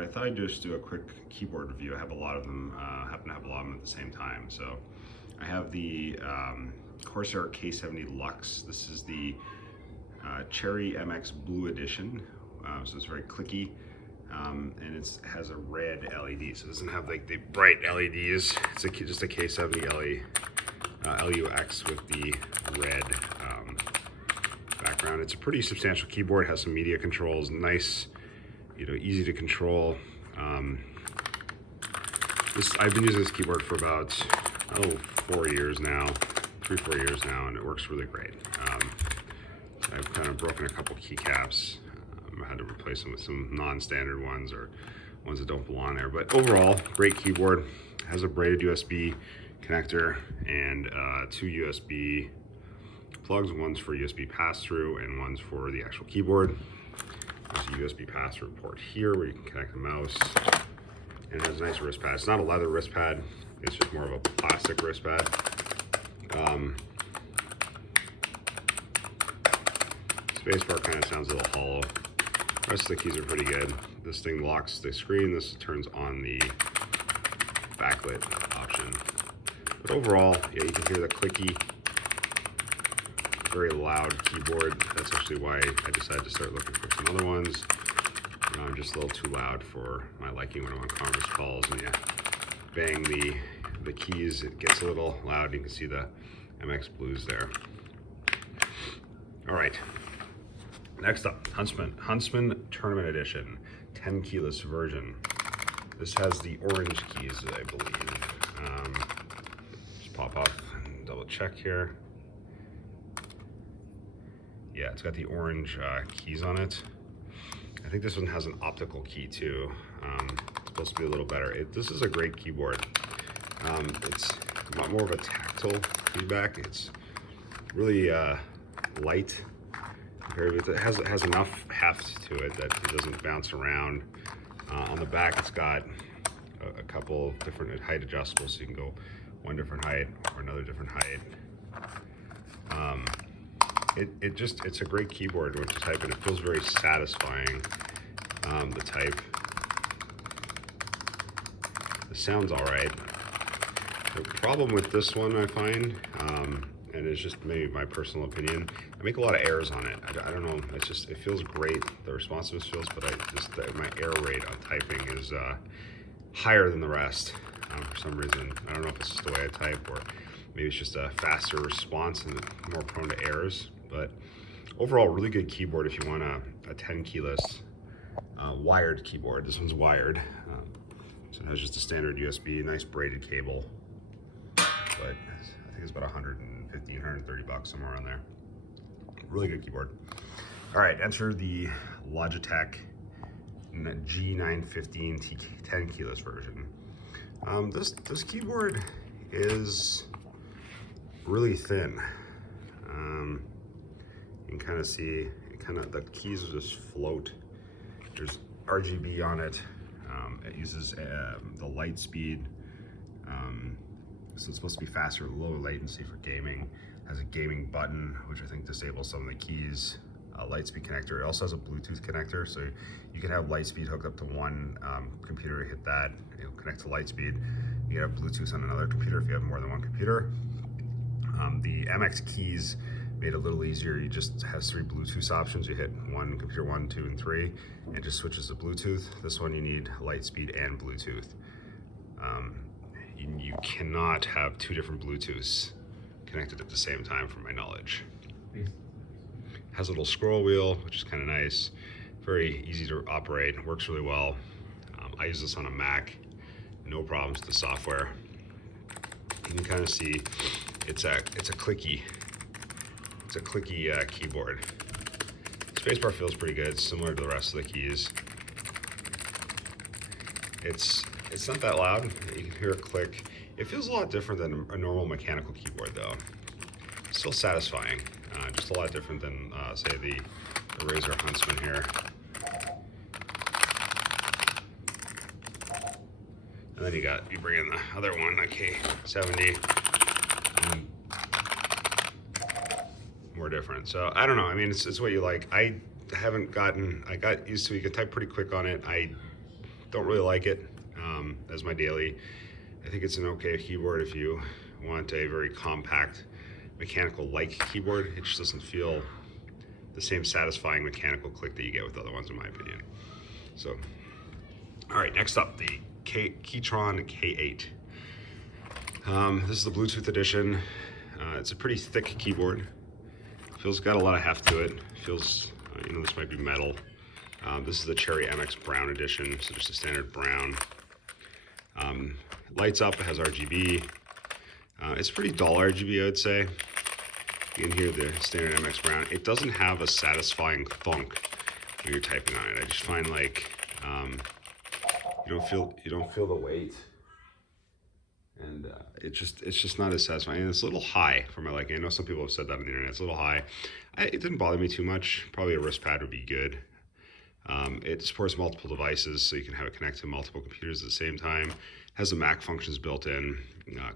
I thought I'd just do a quick keyboard review. I have a lot of them, happen to have a lot of them at the same time. So I have the Corsair K70 LUX. This is the Cherry MX Blue Edition. So it's very clicky, and it has a red LED. So it doesn't have like the bright LEDs. It's just a K70 LUX with the red background. It's a pretty substantial keyboard. It has some media controls, nice, easy to control. I've been using this keyboard for about 4 years now, 3-4 years now, and it works really great. I've kind of broken a couple keycaps. I had to replace them with some non-standard ones or ones that don't belong there. But overall, great keyboard. It has a braided USB connector and 2 USB plugs. One's for USB pass-through and one's for the actual keyboard. There's a USB pass-through port here where you can connect the mouse. And it has a nice wrist pad. It's not a leather wrist pad. It's just more of a plastic wrist pad. Spacebar kind of sounds a little hollow. The rest of the keys are pretty good. This thing locks the screen. This turns on the backlit option. But overall, yeah, you can hear the clicky, very loud keyboard. That's actually why I decided to start looking for some other ones. I'm just a little too loud for my liking when I'm on conference calls and you bang the keys. It gets a little loud. You can see the MX Blues there. All right. Next up, Huntsman Tournament Edition, 10 keyless version. This has the orange keys, I believe. Just pop off and double check here. Yeah, it's got the orange keys on it. I think this one has an optical key too. It's supposed to be a little better. This is a great keyboard. It's a lot more of a tactile feedback. It's really light. It has enough heft to it that it doesn't bounce around. On the back, it's got a couple different height adjustables, so you can go one different height or another different height. It's a great keyboard when you type it. It feels very satisfying. The type. The sound's all right. The problem with this one, I find, and it's just maybe my personal opinion, I make a lot of errors on it. I don't know, it feels great, the responsiveness feels, but my error rate on typing is higher than the rest for some reason. I don't know if it's just the way I type or maybe it's just a faster response and more prone to errors. But overall, really good keyboard if you want a 10 keyless wired keyboard. This one's wired. So it has just a standard USB, nice braided cable. But I think it's about 150, 130 bucks, somewhere around there. Really good keyboard. All right, enter the Logitech G915 10 keyless version. This keyboard is really thin. You can kind of see, the keys just float. There's RGB on it. It uses the light speed. So it's supposed to be faster, lower latency for gaming. Has a gaming button, which I think disables some of the keys. Lightspeed connector. It also has a Bluetooth connector, so you can have Lightspeed hooked up to one computer, hit that, it'll connect to Lightspeed. You can have Bluetooth on another computer if you have more than one computer. The MX keys made it a little easier. You just has 3 Bluetooth options. You hit one computer, 1, 2, and 3, and it just switches to Bluetooth. This one you need Lightspeed and Bluetooth. You cannot have 2 different Bluetooths connected at the same time, from my knowledge. Has a little scroll wheel, which is kind of nice. Very easy to operate, works really well. I use this on a Mac, no problems with the software. You can kind of see it's a clicky keyboard. Spacebar feels pretty good, similar to the rest of the keys. It's not that loud. You can hear it click. It feels a lot different than a normal mechanical keyboard though. Still satisfying, just a lot different than say the Razer Huntsman here. And then you bring in the other one, the K70, more different. So I don't know, I mean, it's what you like. I got used to, you can type pretty quick on it. I Don't really like it as my daily. I think it's an okay keyboard if you want a very compact mechanical-like keyboard. It just doesn't feel the same satisfying mechanical click that you get with other ones, in my opinion. So, all right, next up, the Keychron K8. This is the Bluetooth edition. It's a pretty thick keyboard. Feels got a lot of heft to it. Feels, you know, this might be metal. This is the Cherry MX Brown edition, so just a standard brown. Lights up, it has RGB. It's pretty dull RGB, I would say. You can hear the standard MX Brown. It doesn't have a satisfying thunk when you're typing on it. I just find like you don't feel the weight, and it's just not as satisfying. And it's a little high for my liking. I know some people have said that on the internet. It's a little high. It didn't bother me too much. Probably a wrist pad would be good. It supports multiple devices, so you can have it connect to multiple computers at the same time. It has the Mac functions built in,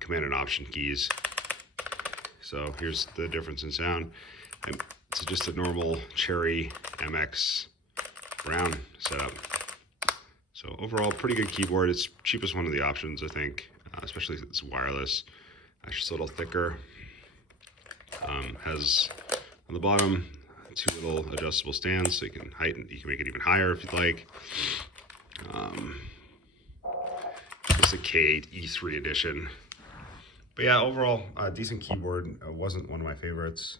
command and option keys. So here's the difference in sound. It's just a normal Cherry MX Brown setup. So overall, pretty good keyboard. It's cheapest one of the options, I think, especially since it's wireless. Actually, it's a little thicker. Has on the bottom 2 little adjustable stands, so you can make it even higher if you'd like. It's a K8 E3 edition. But yeah, overall, decent keyboard. Wasn't one of my favorites.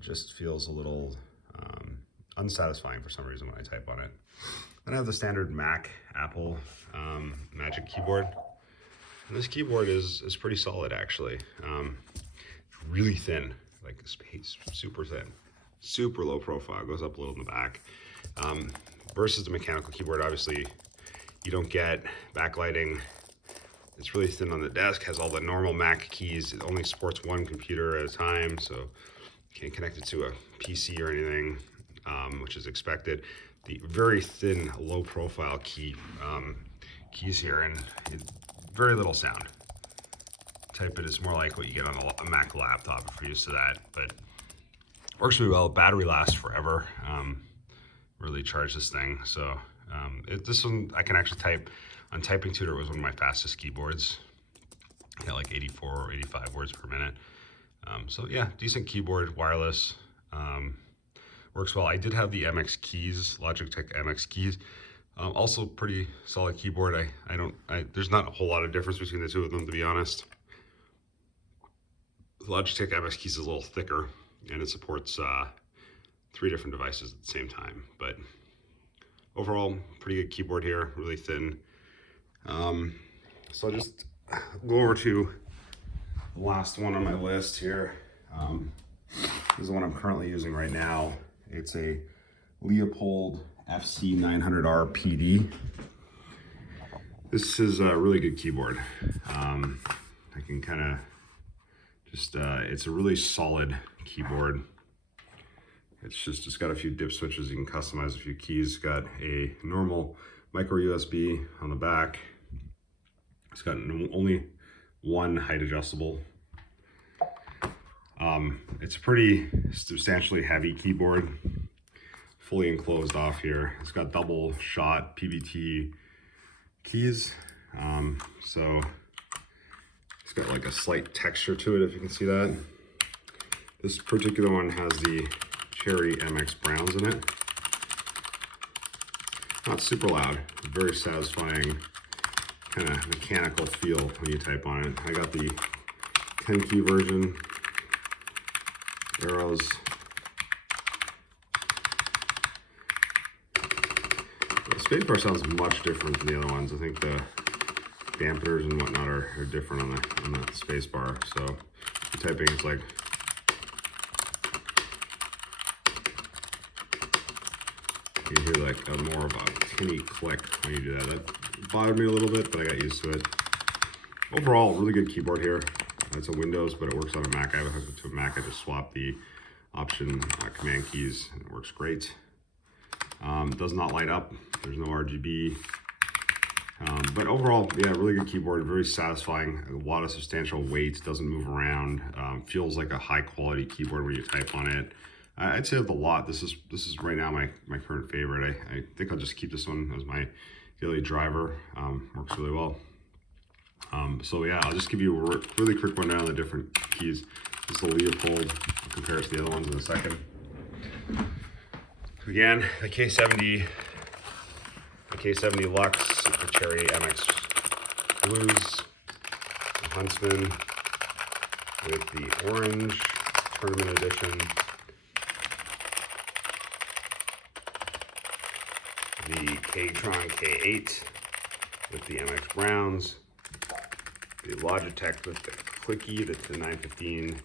Just feels a little unsatisfying for some reason when I type on it. Then I have the standard Mac Apple Magic keyboard. And this keyboard is pretty solid, actually. Really thin, like space, super thin. Super low profile, goes up a little in the back. Versus the mechanical keyboard, obviously, you don't get backlighting. It's really thin on the desk, has all the normal Mac keys. It only supports 1 computer at a time, so you can't connect it to a PC or anything, which is expected. The very thin, low profile keys here, and very little sound. Type it is more like what you get on a Mac laptop if you're used to that, but works really well. Battery lasts forever. Really charge this thing. So this one I can actually type on Typing Tutor. It was one of my fastest keyboards. I got like 84 or 85 words per minute. So yeah, decent keyboard, wireless. Works well. I did have the MX keys, Logitech MX keys. Also pretty solid keyboard. There's not a whole lot of difference between the two of them, to be honest. The Logitech MX keys is a little thicker, and it supports 3 different devices at the same time. But overall, pretty good keyboard here, really thin. So I'll just go over to the last one on my list here. This is the one I'm currently using right now. It's a Leopold FC900R PD. This is a really good keyboard. I can kind of just, it's a really solid keyboard. It's got a few dip switches. You can customize a few keys. It's got a normal micro USB on the back. It's got only 1 height adjustable. It's a pretty substantially heavy keyboard, fully enclosed off here. It's got double shot PBT keys. So it's got like a slight texture to it, if you can see that. This particular one has the Cherry MX Browns in it. Not super loud, very satisfying kind of mechanical feel when you type on it. I got the 10 key version, arrows. The spacebar sounds much different than the other ones. I think the dampeners and whatnot are different on the spacebar. So typing is like, you hear like a more of a tinny click when you do that. That bothered me a little bit, but I got used to it. Overall, really good keyboard here. It's a Windows, but it works on a Mac. I have it hooked up to a Mac. I just swapped the option command keys, and it works great. Does not light up. There's no RGB. But overall, yeah, really good keyboard. Very satisfying. A lot of substantial weight. Doesn't move around. Feels like a high quality keyboard when you type on it. I'd say of the lot, this is right now my current favorite. I think I'll just keep this one as my daily driver. Works really well. So yeah, I'll just give you a really quick rundown of the different keys. This is the Leopold. I'll compare it to the other ones in a second. Again, the K70 LUX, the Cherry MX Blues, the Huntsman with the orange tournament edition, the Keychron K8 with the MX Browns, the Logitech with the clicky, the 915,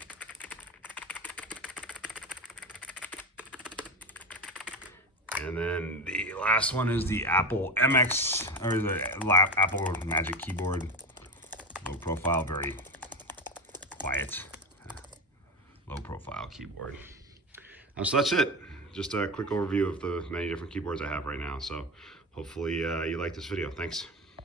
and then the last one is the Apple MX, or the Apple Magic Keyboard. Low profile, very quiet, low profile keyboard. So that's it. Just a quick overview of the many different keyboards I have right now. So hopefully you like this video. Thanks.